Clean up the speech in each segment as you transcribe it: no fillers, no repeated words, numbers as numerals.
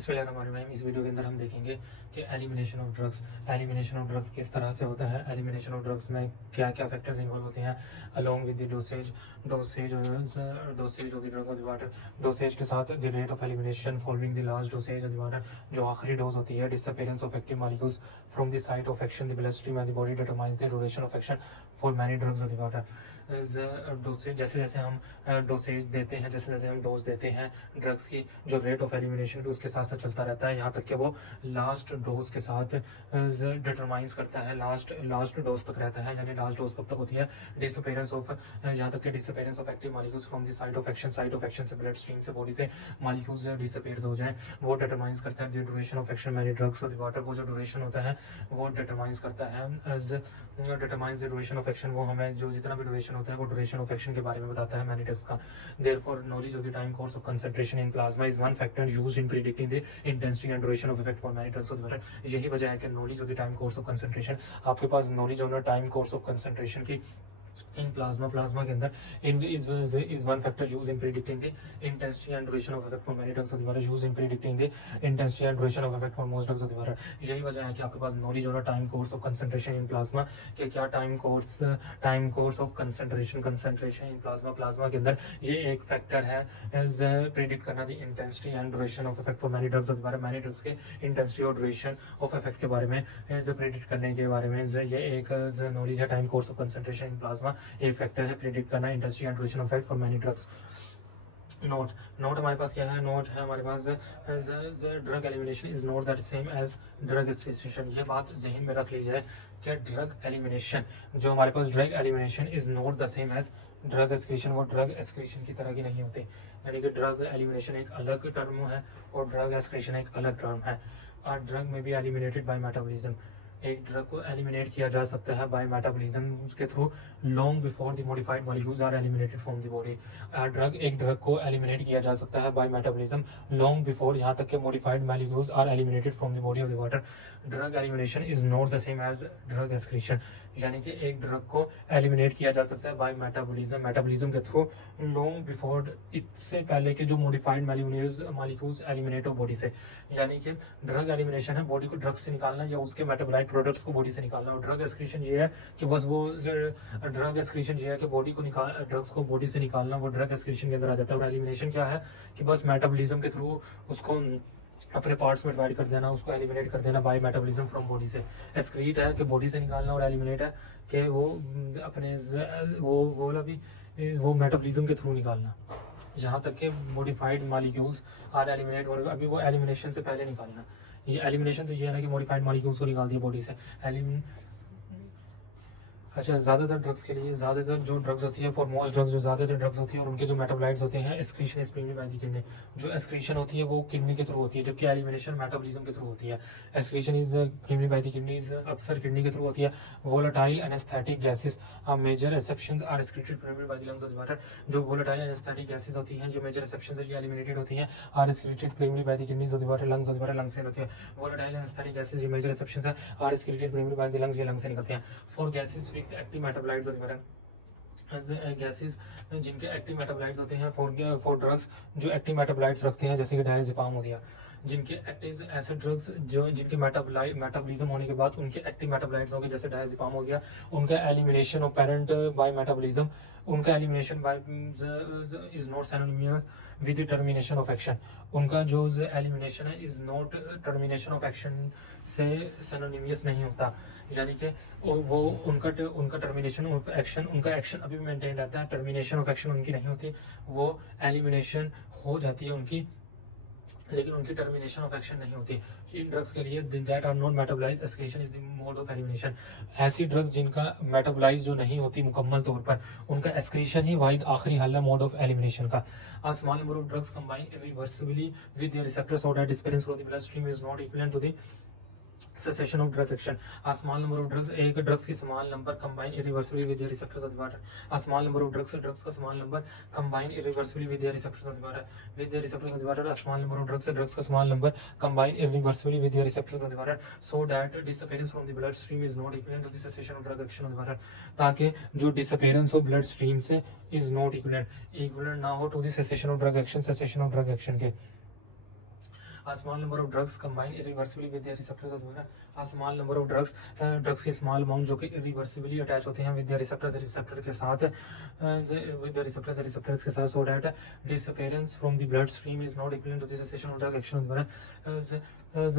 बिस्मिल्लाहिर्रहमानिर्रहीम। इस वीडियो के अंदर हम देखेंगे कि एलिमिनेशन ऑफ ड्रग्स किस तरह से होता है। एलिमिनेशन ऑफ ड्रग्स में क्या क्या फैक्टर्स इन्वॉल्व होते हैं along with the dosage dosage dosage of the drug of the water. Dosage के साथ the rate of elimination following the last dosage of the water, जो आखिरी डोज होती है। Disappearance of active molecules from the site of action the blood stream and the body determines the duration of action for many drugs of the water. Dosage जैसे जैसे हम dosage देते हैं, जैसे जैसे हम डोज देते हैं ड्रग्स की, जो रेट ऑफ एलिमिनेशन भी उसके साथ साथ चलता रहता है, यहाँ तक कि वो लास्ट डोज के साथ डिटरमाइंस करता है, लास्ट डोज तक रहता है। यानी लास्ट डोज कब तक होती है? डिसअपीयरेंस ऑफ, यहाँ तक कि disappearance of active molecules from the site of action से ब्लड स्ट्रीम से बॉडी से मॉलिक्यूल्स डिसअपीयर हो जाए, वो डिटरमाइंस करता है the duration of action many drugs of the water. वो जो ड्यूरेशन होता है वो डिटरमाइंस करता है determines the duration of action. वो हमें जो जितना भी ड्यूरेशन होता है वो ड्यूरेशन ऑफ एक्शन के बारे में बताता है मैनी ड्रग्स का। Therefore, knowledge of the time course of concentration in plasma is one factor used in predicting the intensity and duration of effect for many drugs of the matter। यही वजह है कि knowledge of the time course of concentration, आपके पास knowledge होना time course of concentration की इन plasma के अंदर is one factor used in predicting the intensity and duration of effect for many drugs of the water, used in predicting the intensity and duration of effect for most drugs of the water। यही वजह है कि आपके पास knowledge होना time course of concentration in plasma के क्या time course of concentration in plasma के अंदर ये एक फैक्टर है प्रेडिक्ट करना the intensity and duration of effect for many drugs of the water. Many drugs के इंटेंसिटी और ड्यूरेशन ऑफ इफेक्ट के बारे में प्रेडिक्ट करने के बारे में ये एक नॉलेज है time course of concentration in plasma. एक फैक्टर है प्रेडिक्ट करना intensity and duration of effect for many drugs. Note हमारे पास क्या है? नोट है हमारे पास drug elimination is not that same as drug excretion. ये बात जहन में रख लीजिए कि ड्रग एलिमिनेशन, जो हमारे पास drug elimination is not the same as drug excretion, वो ड्रग एक्सक्रीशन की तरह की नहीं होती। यानी कि ड्रग एलिमिनेशन एक अलग टर्म है और ड्रग एक्सक्रीशन एक अलग टर्म है। ड्रग में बी एलिमिनेटेड बाय मेटाबॉलिज्म, एक ड्रग को एलिमिनेट किया जा सकता है बाय मेटाबॉलिज्म के through long before the modified molecules are eliminated from the body. एक ड्रग को एलिमिनेट किया जा सकता है बाय मेटाबॉलिज्म लॉन्ग बिफोर, यहाँ तक के modified molecules are eliminated from the body of the water. Drug elimination is not the same as drug excretion, यानी कि एक ड्रग को एलिमिनेट किया जा सकता है बाय मेटाबॉलिज्म के थ्रू लॉन्ग बिफोर, इससे पहले के जो मॉडिफाइड मॉलिक्यूल्स एलिमिनेट हो बॉडी से। यानी कि ड्रग एलिमिनेशन है बॉडी को ड्रग से निकालना या उसके मेटाबोलाइट प्रोडक्ट्स को बॉडी से निकालना, और ड्रग एक्सक्रीशन ये है कि बस वो ड्रग एक्सक्रीशन ये है कि बॉडी को ड्रग्स को बॉडी से निकालना, वो ड्रग एक्सक्रीशन के अंदर आ जाता है। और एलिमिनेशन क्या है कि बस मेटाबॉलिज्म के थ्रू उसको अपने पार्ट्स में डिवाइड कर देना, उसको एलिमिनेट कर देना बाय मेटाबॉलिज्म फ्रॉम बॉडी से। एक्सक्रीट है कि बॉडी से निकालना, और एलिमिनेट है कि वो अपने वो मेटाबॉलिज्म के थ्रू निकालना। जहाँ तक के मॉडिफाइड मॉलिक्यूल्स आर एलिमिनेट, अभी वो एलिमिनेशन से पहले निकालना। ये एलिमिनेशन तो ये है ना कि मॉडिफाइड मॉलिक्यूल्स को निकाल दिया बॉडी से। अच्छा, ज़्यादातर ड्रग्स के लिए ज़्यादातर जो ड्रग्स होती है, फॉर मोस्ट ड्रग्स जो ज़्यादातर ड्रग्स होती है और उनके जो मेटाबोलाइट्स होते हैं, excretion is primary by the kidney. जो एक्सक्रीशन होती है वो किडनी के थ्रू होती है, जबकि एलिमिनेशन मेटाबॉलिज्म के थ्रू होती है। Excretion is primary by the kidney, अक्सर किडनी के थ्रू होती है। Volatile anaesthetic gases major exceptions are excreted primary by the lungs of the water. जो वोलेटाइल एनेस्थेटिक गैसेस होती हैं, जो मेजर एक्सेप्शंस है, जो एलिमिनेटेड होती हैं, are excreted primary by the kidneys of the water, lungs of the water, lungs से होती है। वोलेटाइल एनेस्थेटिक गैसेस, जो मेजर एक्सेप्शंस है, are excreted primary by the lungs, ये लंग्स से निकलते हैं। For gases with active metabolites gases जिनके एक्टिव मेटाबोलाइट्स होते हैं, फॉर ड्रग्स जो एक्टिव मेटाबोलाइट्स रखते हैं, जैसे कि डायज़ेपाम हो गया, जिनके एक्टिव ऐसे ड्रग्स जो जिनके मेटाबॉलिज्म होने के बाद उनके एक्टिव मेटाबोलाइट्स होंगे, जैसे डायज़ेपाम हो गया, उनका elimination of parent by metabolism, उनका elimination by is not synonymous with the termination of action. उनका जो एलिमिनेशन है is not termination of action से सिनोनिमस नहीं होता, यानी कि वो उनका टर्मिनेशन ऑफ एक्शन, उनका एक्शन अभी भी मेंटेन रहता है, टर्मिनेशन ऑफ एक्शन उनकी नहीं होती, वो एलिमिनेशन हो जाती है उनकी, लेकिन उनकी टर्मिनेशन ऑफ एक्शन नहीं होती। इन ड्रग्स के लिए that are not metabolized, excretion is the mode of elimination. ऐसी ड्रग्स जिनका मेटाबोलाइज जो नहीं होती मुकम्मल तौर पर, उनका एक्सक्रीशन ही वाहिद आखिरी हल है मोड ऑफ एलिमिनेशन का। A small number of drugs combine irreversibly with their receptors so that disappearance from the bloodstream is not equivalent to the cessation of drug action. A small number of drugs, एक drugs की small number combine irreversibly with their receptors of the water. A small number of drugs का small number combine irreversibly with their receptors of the water, with their receptors of the water. A small number of drugs का small number combine irreversibly with their receptors of the water so that disappearance from the blood stream is not equivalent to the cessation of drug action of the water, ताकि जो disappearance of blood stream से is not equivalent ना हो to the cessation of drug action के। A small number of drugs combine irreversibly with their receptors द्वारा a small number of drugs की small amount जो कि irreversibly attach होते हैं with their receptor के साथ so that disappearance from the blood stream is not equivalent to the cessation of drug action द्वारा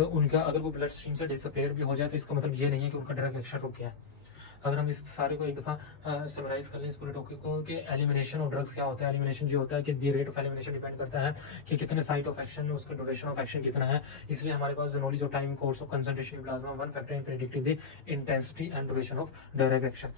उनका अगर वो ब्लड स्ट्रीम से डिसअपेयर भी हो जाए तो इसका मतलब ये नहीं है कि उनका ड्रग एक्शन रुक गया है। अगर हम इस सारे को एक दफा समराइज कर लें इस पूरे टॉपिक को कि एलिमिनेशन ऑफ ड्रग्स क्या होता है। एलिमिनेशन जो होता है कि the rate of elimination depend करता है कि कितने साइट ऑफ एक्शन में उसका ड्यूरेशन ऑफ एक्शन कितना है। इसलिए हमारे पास knowledge of time course of concentration plasma one factor in predicting the intensity and duration of direct action.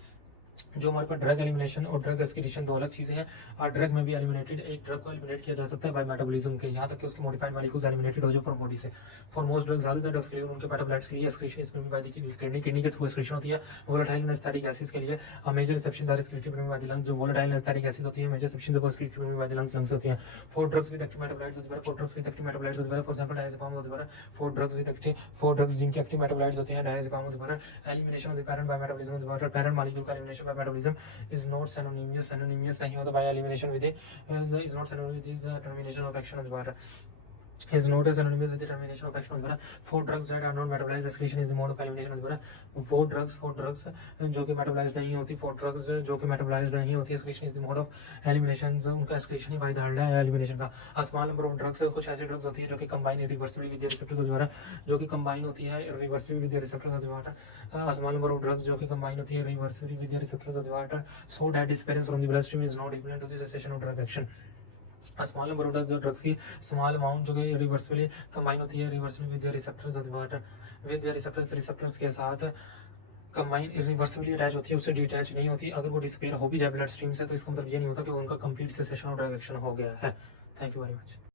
जो हमारे पास ड्रग एलिमिनेशन और ड्रग एक्सक्रीशन दो अलग चीजें हैं। और ड्रग में भी एलिमिनेटेड एक ड्रग को एलिमिनेट किया जा सकता है बाय मेटाबॉलिज्म के, यहाँ तक कि उसकी मॉडिफाइड मॉलिक्यूल्स एलिमिनेटेड हो जाए फ्रॉम बॉडी से। फॉर मोस्ट ड्रग्स, ज्यादातर ड्रग्स के लिए उनके मेटाबोलाइट्स के लिए एक्सक्रीशन इसमें बाय किडनी के थ्रू एक्सक्रीशन होती है। वोलेटाइल एनेस्थेटिक गैसेस के लिए major receptions are excreted by the lungs. जो वोलेटाइल एनेस्थेटिक गैसेस होती है major receptions of excreted by the lungs होती हैं। For drugs with active metabolites for drugs with active metabolites for example diazepam for drugs जिनके active metabolites होते हैं diazepam elimination of the parent by metabolism parent molecule का elimination by metabolism is not synonymous नहीं होता by elimination with is not synonymous with the termination of action द्वारा is not synonymous with the termination of action द्वारा। For drugs that are not metabolized, excretion is the mode of elimination द्वारा। वो drugs जो कि metabolized नहीं होती, for drugs जो कि metabolized नहीं होती, excretion is the mode of elimination, उनका excretion he by the elimination का। A small number of drugs, कुछ ऐसी drugs होती है जो कि combine irreversibly with their receptors द्वारा, जो कि combine होती है irreversibly with their receptors द्वारा। A small number of drugs जो कि combine होती है irreversibly with their receptors द्वारा, so that disappearance from the bloodstream is not equivalent to the cessation of drug action। Small number of drugs की small amount जो कि reversibly combine होती है रिवर्सिबली विद देयर रिसेप्टर्स के साथ combine irreversibly attach होती है, उससे डिटैच नहीं होती। अगर वो डिसअपीयर हो भी जाए ब्लड स्ट्रीम से तो इसका मतलब ये नहीं होता कि उनका complete cessation of drug action हो गया है। Thank you very much.